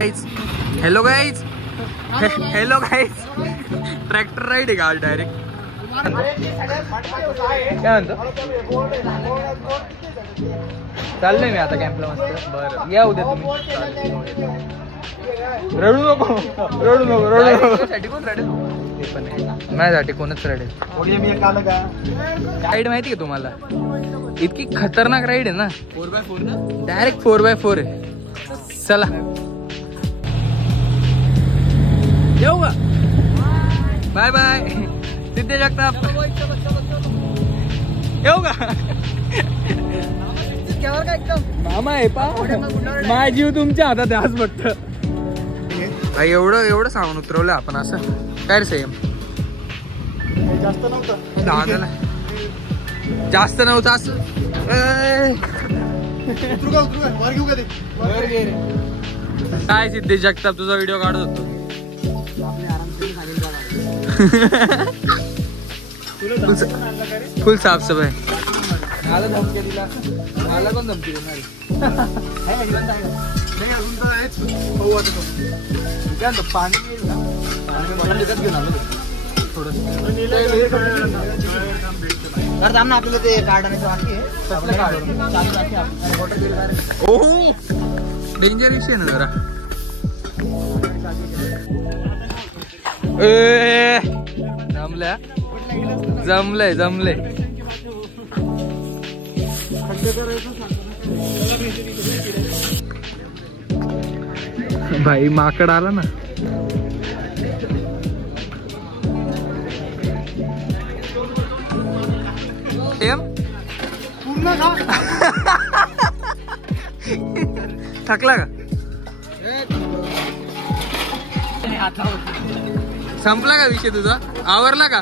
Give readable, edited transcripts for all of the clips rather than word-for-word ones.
Hello guys, hello guys. Tractor ride आहे का आज डायरेक्ट? काय म्हणतो? चाललंय मी आता कॅम्पला मस्त. बरं या उद्या तुम्ही. रडू नको, रडू नको, रडू नको. साठी कोण रडेल? ते पण आहे माझ्यासाठी कोणच रडेल. राईड माहिती का तुम्हाला? इतकी खतरनाक राईड आहे ना. 4x4 ना, डायरेक्ट 4x4 आहे. चला येऊ का? बाय बाय सिद्धे जगताप. येऊ का? मामा आहे पा, माझा जीव तुमच्या हातात आहे आज फक्त. भाई एवढं सामान उतरवलं आपण असं काय रे सेम? जास्त नव्हतं, जास्त नव्हतं असं. काय सिद्धे जगताप तुझा व्हिडिओ काढत होतो. फुल साफसफाई. मला धमकी दिला, मला कोण धमकी देणार? पाणी घेऊन आलो थोडं. आपल्याला ते काढण्याचं बाकी आहे. ओ डेंजर विषय ना जरा. जमल्या जमलंय जमलंय. भाई माकड आला ना. थकला का? संपला का विषय तुझा? आवरला का?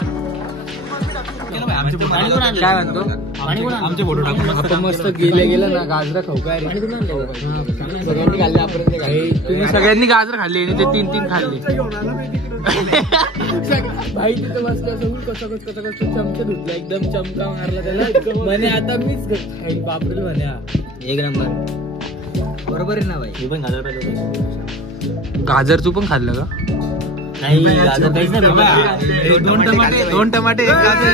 काय म्हणतो? आमचे फोटो टाकून आपण मस्त गेलं ना. गाजर खाऊ काय रे? सगळ्यांनी खाल्ले आपण. तुम्ही सगळ्यांनी गाजर खाल्ले आणि ते 3-3 खाल्ले. भाई तिथं मस्त असं कसं चमचा धुतला, एकदम चमका मारला त्याला म्हणे आता मीच खाईल बापरे म्हणे. एक नंबर बरोबर आहे ना भाई? मी पण गाजर खाल्लं. गाजर तू पण खाल्लं का? नाही गाजर काहीच नाही. 2 टमाटे 1 गाजर.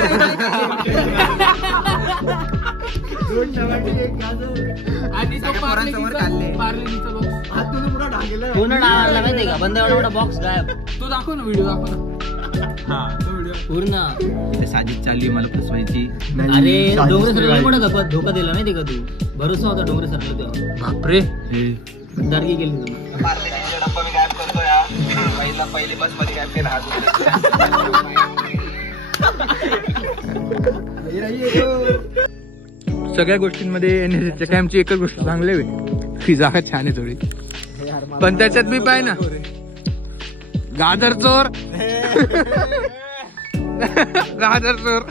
2 टमाटे 1 गाजर. आणि तो पोरांसमोर खाल्ले. पूर्ण डाळला माहितीये का? बंद एवढा बॉक्स गायब. तो दाखव ना, व्हिडिओ दाखव ना. हा तो व्हिडिओ पूर्ण साजिद चालली मला फसवायची. अरे डोंगरे सरला कुठं धोका दिला माहिती का तू? भरोसा होता डोंगरे सरला तेव्हा. बापरे दारगी गेली. पहिली बस मध्ये काय केलं? सगळ्या गोष्टींमध्ये एनएसएसच्या कॅम्पची एकच गोष्ट चांगली आहे, ही जागा छान आहे थोडी. पण त्याच्यात मी पाय ना गाजर चोर. गाजर चोर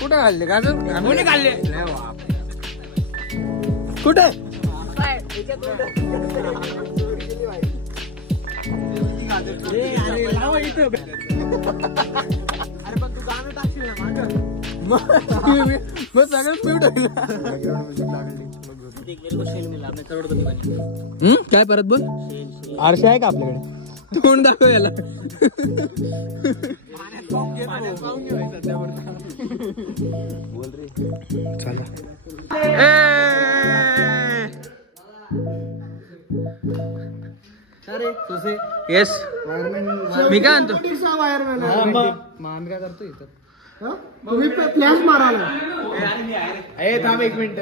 कुठे खाल्ले गाजर? कोणी खाल्ले? कुठे? काय परत बोल. आरशा आहे का आपल्याकडे? तोंड दाखव याला. चला येस मी काय म्हणतो? मान काय करतो इथं? तुम्ही फ्लॅश माराल. थांब 1 मिनिट.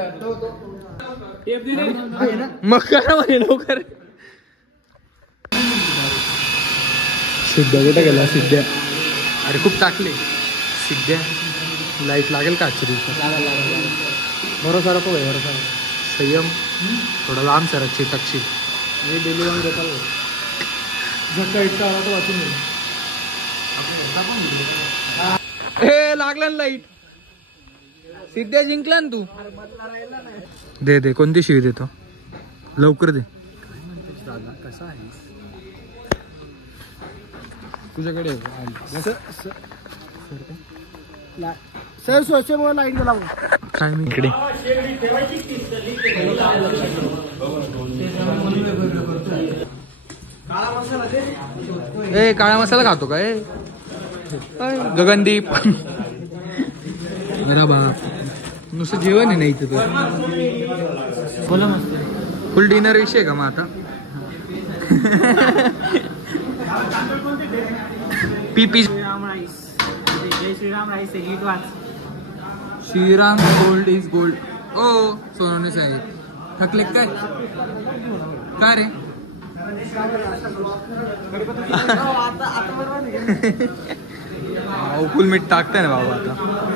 मग करा म्हणे लवकर. सिद्ध्या कुठे गेला? सिद्ध्या अरे खूप टाकले. सिद्ध्या लाईट लागेल का आजच्या दिवसात? भरोसा नको भाई, भरोसा. संयम थोडा लांब सर. तक्षी मी डेली जाऊन देतो. झटका इतका आला तर वाचून गेलो. हे लागला ना लाईट. सिद्ध्या जिंकला ना तू. दे दे कोणती शिवी देतो लवकर दे. कसा आहे तुझ्याकडे? सर स्वच्छ लाईट गेला काय मी इकडे. ए काळा मसाला खातो का ए गगनदीप अरे बाप नुसतं जेवण आहे ना इथं तर बोला मस्त फुल डिनर विषय का मग आता पीपी श्रीराम राईस जय श्रीराम राईस नीट वाच श्रीराम गोल्ड इज गोल्ड ओ सोनवणे साहेब थकले काय काय रे फुल मीठ टाकताय ना बाबा आता